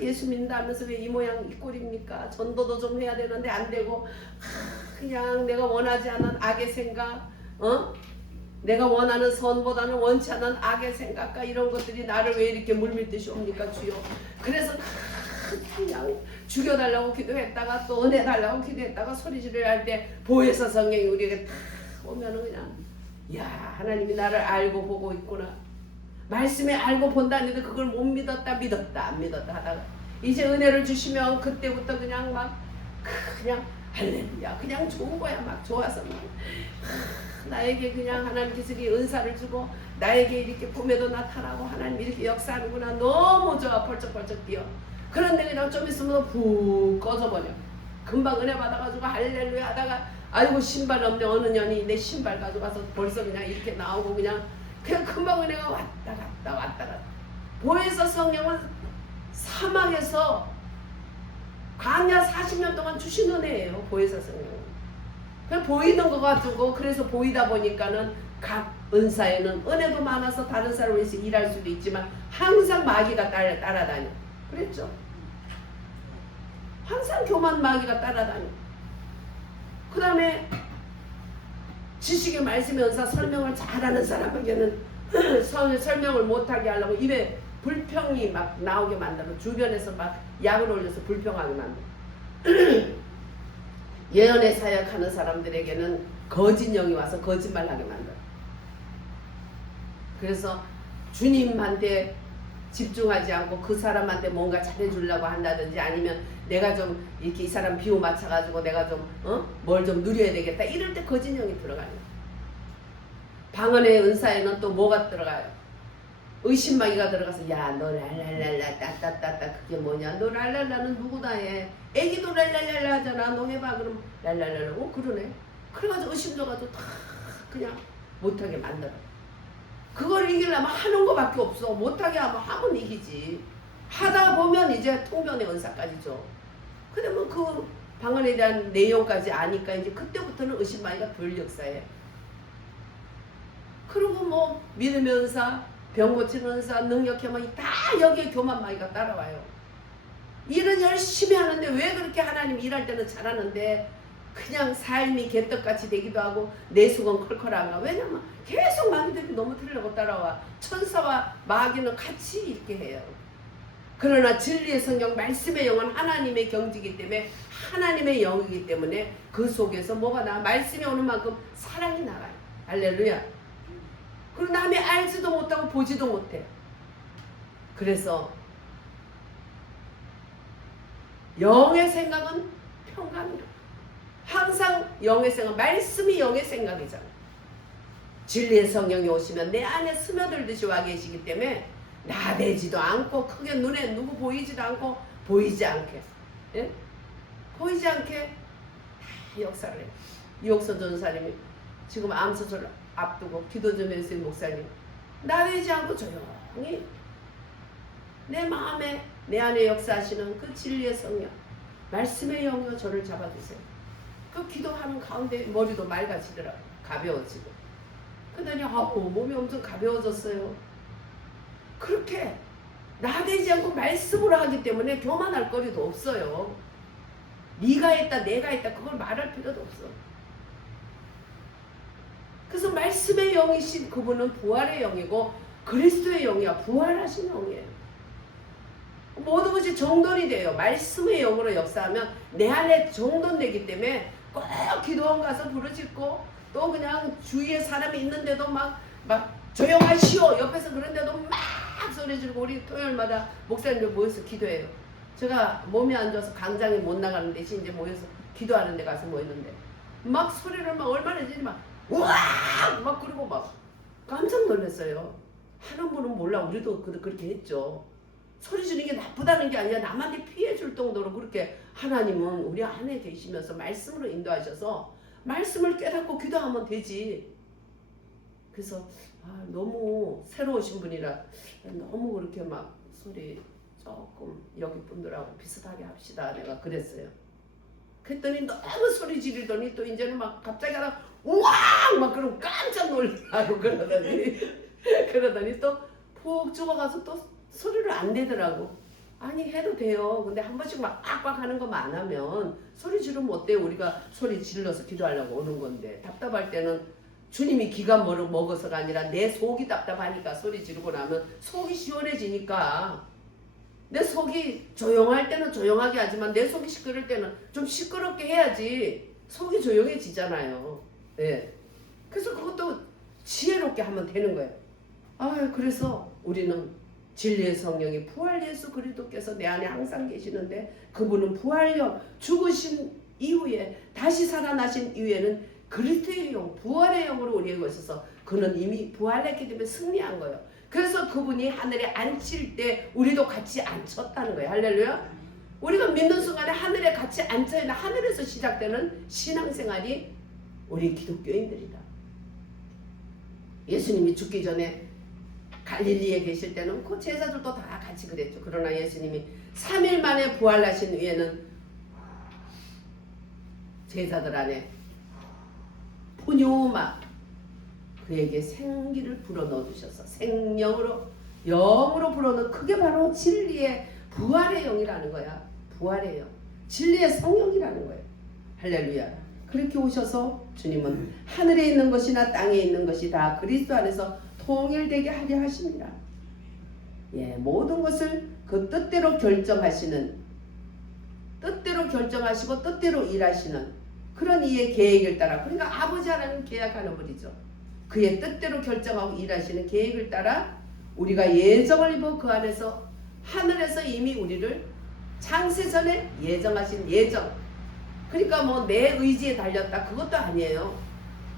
예수 믿는다 하면서 왜 이 모양 이 꼴입니까? 전도도 좀 해야 되는데 안 되고 그냥 내가 원하지 않은 악의 생각, 내가 원하는 선보다는 원치 않은 악의 생각과 이런 것들이 나를 왜 이렇게 물밀듯이 옵니까 주여. 그래서 그냥 죽여달라고 기도했다가 또 은혜 달라고 기도했다가 소리지를 할 때 보혜사 성령이 우리에게 다 오면은 그냥 야 하나님이 나를 알고 보고 있구나. 말씀에 알고 본다는데 그걸 못 믿었다 안 믿었다 하다가 이제 은혜를 주시면 그때부터 그냥 막 그냥 할렐루야 그냥 좋은 거야. 막 좋아서 막 나에게 그냥 하나님께서 이 은사를 주고 나에게 이렇게 꿈에도 나타나고 하나님 이렇게 역사하는구나. 너무 좋아. 펄쩍펄쩍 뛰어. 그런데 그냥 좀 있으면 푹 꺼져버려. 금방 은혜 받아가지고 할렐루야 하다가 아이고 신발 없네. 어느 년이 내 신발 가져가서 벌써 그냥 이렇게 나오고 그냥 금방 은혜가 왔다 갔다. 보혜사 성령은 사막에서 광야 40년 동안 주신 은혜예요. 보혜사 성령은. 그냥 보이는 것 가지고 그래서 보이다 보니까는 각 은사에는 은혜도 많아서 다른 사람을 위해서 일할 수도 있지만 항상 마귀가 따라다녀. 그랬죠? 항상 교만 마귀가 따라다녀. 그 다음에 지식의 말씀의 은사 설명을 잘하는 사람에게는 설명을 못하게 하려고 입에 불평이 막 나오게 만들어. 주변에서 막 약을 올려서 불평하게 만들어. 예언의 사역하는 사람들에게는 거짓 영이 와서 거짓말하게 만들어. 그래서 주님한테 집중하지 않고 그 사람한테 뭔가 잘해주려고 한다든지 아니면 내가 좀 이렇게 이 사람 비호 맞춰가지고 내가 좀 뭘 좀 누려야 되겠다 이럴 때 거짓 영이 들어가요. 방언의 은사에는 또 뭐가 들어가요? 의심마귀가 들어가서 야 너 랄랄랄라 따따따따 그게 뭐냐? 너 랄랄라는 누구다 해? 애기도 랄랄랄라 하잖아. 너 해봐. 그럼 랄랄랄라. 그러네. 그래가지고 의심줘가지고 다 그냥 못하게 만들어. 그걸 이기려면 하는 거밖에 없어. 못하게 하면 이기지. 하다 보면 이제 통변의 은사까지 줘. 그러면 그 방언에 대한 내용까지 아니까 이제 그때부터는 의심마귀가 덜 역사해. 그리고 뭐 믿음의 은사, 병 고치는 은사, 능력하면 다 여기에 교만마귀가 따라와요. 일은 열심히 하는데 왜 그렇게 하나님 일할 때는 잘하는데 그냥 삶이 개떡같이 되기도 하고 내 속은 컬컬한가. 왜냐면 계속 마귀들이 너무 들으려고 따라와. 천사와 마귀는 같이 이렇게 해요. 그러나 진리의 성령 말씀의 영은 하나님의 경지이기 때문에 하나님의 영이기 때문에 그 속에서 뭐가 나 말씀이 오는 만큼 사랑이 나가요. 할렐루야. 그리고 남이 알지도 못하고 보지도 못해. 그래서 영의 생각은 평강이라. 항상 영의 생각, 말씀이 영의 생각이잖아. 진리의 성령이 오시면 내 안에 스며들듯이 와 계시기 때문에 나대지도 않고 크게 눈에 누구 보이지도 않고 보이지 않게, 예? 보이지 않게 다 역사를 해요. 이옥선 전사님이 지금 암수술 앞두고 기도 좀 해주세요. 목사님, 나대지 않고 조용히 내 마음에 내 안에 역사하시는 그 진리의 성령, 말씀의 영으로 저를 잡아주세요. 그 기도하는 가운데 머리도 맑아지더라고요. 가벼워지고. 그러더니 몸이 엄청 가벼워졌어요. 그렇게 나대지 않고 말씀으로 하기 때문에 교만할 거리도 없어요. 네가 했다 내가 했다 그걸 말할 필요도 없어. 그래서 말씀의 영이신 그분은 부활의 영이고 그리스도의 영이야. 부활하신 영이에요. 모든 것이 정돈이 돼요. 말씀의 영으로 역사하면 내 안에 정돈되기 때문에 꼭 기도원 가서 부르짖고 또 그냥 주위에 사람이 있는데도 막 조용하시오 옆에서 그런데도 막 소리 지르고 우리 토요일마다 목사님들 모여서 기도해요. 제가 몸이 안 좋아서 강장에 못 나가는 대신 이제 모여서 기도하는 데 가서 모였는데 막 소리를 막 얼마나 지르지 막 우악 막 그러고 막 깜짝 놀랐어요. 하는 분은 몰라. 우리도 그렇게 했죠. 소리 지르는 게 나쁘다는 게 아니라 남한테 피해 줄 정도로 그렇게 하나님은 우리 안에 계시면서 말씀으로 인도하셔서 말씀을 깨닫고 기도하면 되지. 그래서 너무 새로우신 분이라 너무 그렇게 막 소리 조금 여기 분들하고 비슷하게 합시다. 내가 그랬어요. 그랬더니 너무 소리 지르더니 또 이제는 막 갑자기 하나 우왕 막 그러고 깜짝 놀라고 그러더니 또 푹 죽어가서 또 소리를 안 내더라고. 아니 해도 돼요. 근데 한 번씩 막 꽉꽉 하는 것만 안 하면 소리 지르면 어때요? 우리가 소리 질러서 기도하려고 오는 건데 답답할 때는 주님이 기가 먹어서가 아니라 내 속이 답답하니까 소리 지르고 나면 속이 시원해지니까 내 속이 조용할 때는 조용하게 하지만 내 속이 시끄러울 때는 좀 시끄럽게 해야지 속이 조용해지잖아요. 예. 그래서 그것도 지혜롭게 하면 되는 거예요. 그래서 우리는 진리의 성령이 부활 예수 그리스도께서 내 안에 항상 계시는데 그분은 부활령 죽으신 이후에 다시 살아나신 이후에는 그리스도의 영 부활의 영으로 우리에게 오셔서 그는 이미 부활했기 때문에 승리한 거예요. 그래서 그분이 하늘에 앉힐 때 우리도 같이 앉혔다는 거예요. 할렐루야. 우리가 믿는 순간에 하늘에 같이 앉혀있는 하늘에서 시작되는 신앙생활이 우리 기독교인들이다. 예수님이 죽기 전에 갈릴리에 계실 때는 그 제자들도 다 같이 그랬죠. 그러나 예수님이 3일 만에 부활하신 후에는 제자들 안에 푸뉴마 그에게 생기를 불어넣어 주셔서 생명으로 영으로 불어넣어 그게 바로 진리의 부활의 영이라는 거야. 부활의 영. 진리의 성령이라는 거예요. 할렐루야. 그렇게 오셔서 주님은 하늘에 있는 것이나 땅에 있는 것이 다 그리스도 안에서 통일되게 하려 하십니다. 모든 것을 그 뜻대로 결정하시는 뜻대로 결정하시고 뜻대로 일하시는 그런 이의 계획을 따라 그러니까 아버지 하나님 계약하는 분이죠. 그의 뜻대로 결정하고 일하시는 계획을 따라 우리가 예정을 입어 그 안에서 하늘에서 이미 우리를 창세전에 예정하신 예정 그러니까 뭐 내 의지에 달렸다 그것도 아니에요.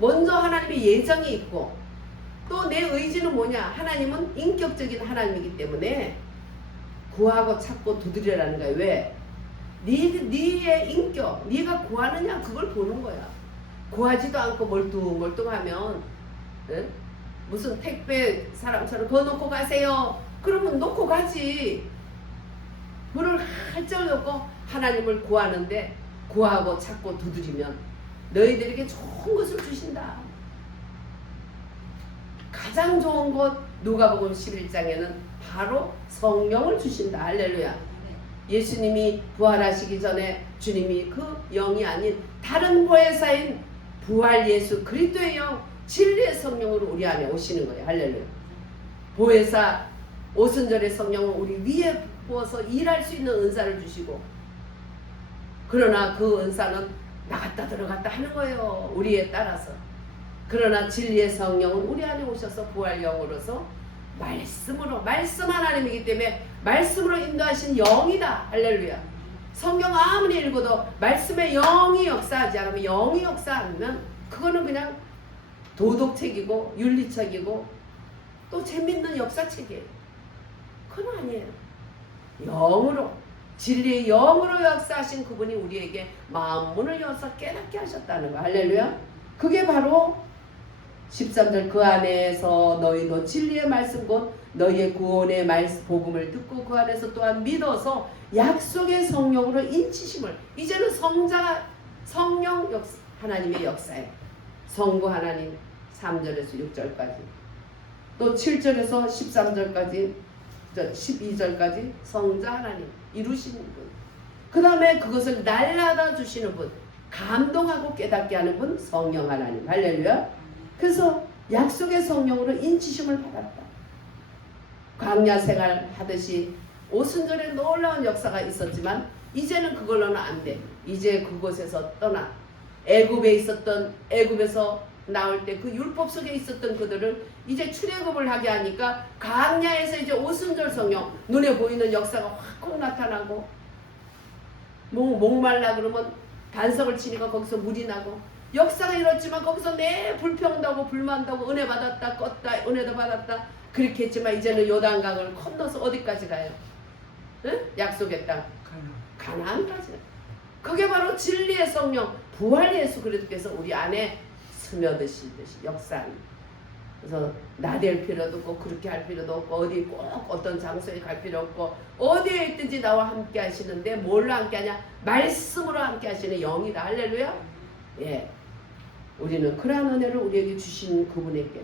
먼저 하나님의 예정이 있고 또 내 의지는 뭐냐? 하나님은 인격적인 하나님이기 때문에 구하고 찾고 두드리라는 거야. 왜? 네의 인격, 네가 구하느냐 그걸 보는 거야. 구하지도 않고 멀뚱멀뚱하면 무슨 택배 사람처럼 그거 놓고 가세요. 그러면 놓고 가지. 문을 활짝 놓고 하나님을 구하는데 구하고 찾고 두드리면 너희들에게 좋은 것을 주신다. 가장 좋은 것 누가복음 11장에는 바로 성령을 주신다. 할렐루야. 예수님이 부활하시기 전에 주님이 그 영이 아닌 다른 보혜사인 부활 예수 그리스도의 영 진리의 성령으로 우리 안에 오시는 거예요. 할렐루야. 보혜사 오순절의 성령은 우리 위에 부어서 일할 수 있는 은사를 주시고 그러나 그 은사는 나갔다 들어갔다 하는 거예요. 우리에 따라서. 그러나 진리의 성령은 우리 안에 오셔서 부활 영으로서 말씀으로 말씀 하나님이기 때문에 말씀으로 인도하신 영이다. 할렐루야. 성경 아무리 읽어도 말씀의 영이 역사하지 않으면 영이 역사하면 그거는 그냥 도덕책이고 윤리책이고 또 재밌는 역사책이에요. 그건 아니에요. 영으로 진리의 영으로 역사하신 그분이 우리에게 마음 문을 열어서 깨닫게 하셨다는 거. 할렐루야. 그게 바로 13절 그 안에서 너희도 진리의 말씀 곧 너희의 구원의 말씀 복음을 듣고 그 안에서 또한 믿어서 약속의 성령으로 인치심을 이제는 성령 역사 하나님의 역사에 성부 하나님 3절에서 6절까지 또 7절에서 13절까지 12절까지 성자 하나님 이루시는 분 그 다음에 그것을 날라다 주시는 분 감동하고 깨닫게 하는 분 성령 하나님 할렐루야. 그래서 약속의 성령으로 인치심을 받았다. 광야 생활 하듯이 오순절에 놀라운 역사가 있었지만 이제는 그걸로는 안 돼. 이제 그곳에서 떠나 애굽에서 나올 때 그 율법 속에 있었던 그들을 이제 출애굽을 하게 하니까 광야에서 이제 오순절 성령 눈에 보이는 역사가 확 나타나고 목말라 그러면 반석을 치니까 거기서 물이 나고 역사가 이렇지만 거기서 내 불평도 하고 불만도 하고 은혜 받았다 껐다 은혜도 받았다 그렇게 했지만 이제는 요단강을 건너서 어디까지 가요? 응? 약속의 땅 가나안까지. 그게 바로 진리의 성령 부활 예수 그리스도께서 우리 안에 스며드시듯이 역사합니다. 그래서 나댈 필요도 없고 그렇게 할 필요도 없고 어디 꼭 어떤 장소에 갈 필요 없고 어디에 있든지 나와 함께 하시는데 뭘로 함께 하냐? 말씀으로 함께 하시는 영이다. 할렐루야. 예, 우리는 그러한 은혜를 우리에게 주신 그분에게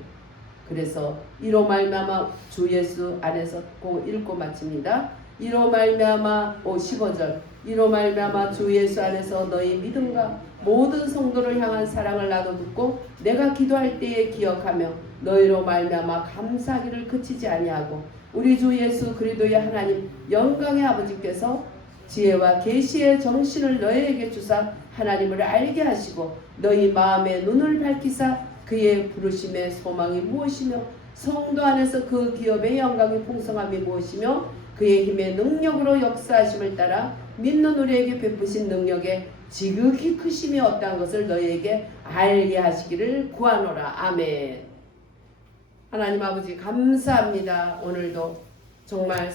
그래서 이로 말미암아 주 예수 안에서 꼭 읽고 마칩니다. 이로 말미암아 15절 이로 말미암아 주 예수 안에서 너희 믿음과 모든 성도를 향한 사랑을 나도 듣고 내가 기도할 때에 기억하며 너희로 말미암아 감사하기를 그치지 아니하고 우리 주 예수 그리스도의 하나님 영광의 아버지께서 지혜와 계시의 정신을 너희에게 주사 하나님을 알게 하시고 너희 마음의 눈을 밝히사 그의 부르심의 소망이 무엇이며 성도 안에서 그 기업의 영광의 풍성함이 무엇이며 그의 힘의 능력으로 역사하심을 따라 믿는 우리에게 베푸신 능력의 지극히 크심이 어떠한 것을 너희에게 알게 하시기를 구하노라. 아멘. 하나님 아버지 감사합니다. 오늘도 정말